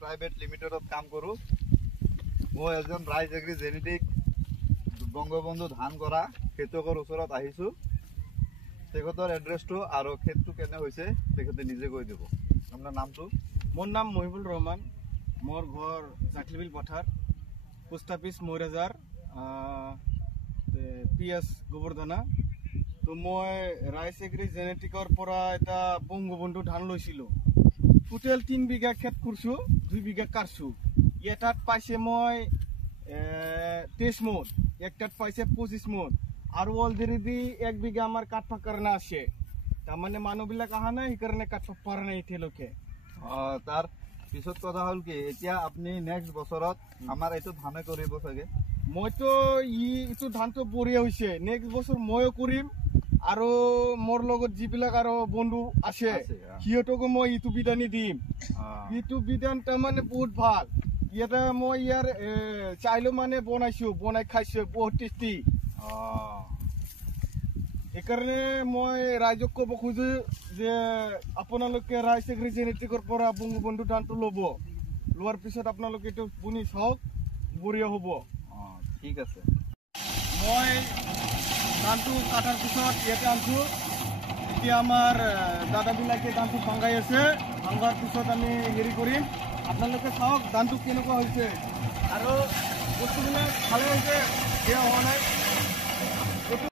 Private লিমিটেডত কাম কৰোঁ। মই এজন ৰাইজ এগ্ৰি জেনেটিক বংগবন্ধু ধান কৰা খেতিয়কৰ ওচৰত আহিছোঁ। তেখেতৰ এড্ৰেছটো আৰু খেতটো কেনে হৈছে তেখেতে নিজে কৈ দিব। আপোনাৰ নামটো? মোৰ নাম মহিবুল ৰহমান, মোৰ ঘৰ জাকলিবিল পথাৰ, পোষ্ট অফিচ মৈৰাজাৰ, PS গোবৰ্ধনা। তো মই ৰাইজ এগ্ৰি জেনেটিকৰ পৰা এটা বংগবন্ধু ধান লৈছিলোঁ। টোটেল 3 বিঘা খেত কৰিছোঁ, 2 বিঘা কাটছোঁ। এটাত পাইছে মই 23 মোন, একটাত পাইছে 25 মোন, আৰু অলৰেডি 1 বিঘা আমাৰ কাটবৰ কাৰণে আছে। তাৰমানে মানুহবিলাক অহা নাই, সেইকাৰণে কাটব পৰা নাই এতিয়ালৈকে। তাৰ পিছত কথা হ'ল কি, এতিয়া আপুনি নেক্সট বছৰত আমাৰ এইটো ধানে কৰিব চাগে? মইতো এইটো ধানটো বঢ়িয়া হৈছে, নেক্সট বছৰ ময়ো কৰিম, আৰু মোৰ লগত যিবিলাক আৰু বন্ধু আছে সিহঁতকো মই ইটো বিধানি দিম। ইটো বিধান তাৰমানে বহুত ভাল। ইয়াতে মই ইয়াৰ চাইলো মানে বনাই খাইছো, বহুত টেষ্টি। সেইকাৰণে মই ৰাইজক ক'ব খোজো যে আপোনালোকে ৰাইজ এগ্ৰি জেনেটিকৰ পৰা বংগবন্ধু ধানটো ল'ব। লোৱাৰ পিছত আপোনালোকে এইটো বুনি চাওক, বঢ়িয়া হ'ব। ঠিক আছে। মই ধানটো কাটাৰ পিছত ইয়াতে আনছোঁ। এতিয়া আমাৰ দাদাবিলাকে ধানটো ভাঙাই আছে, ভাঙাৰ পিছত আমি হেৰি কৰিম। আপোনালোকে চাওক ধানটো কেনেকুৱা হৈছে, আৰু বস্তুবিলাক ভালে হৈছে, বেয়া হোৱা নাই।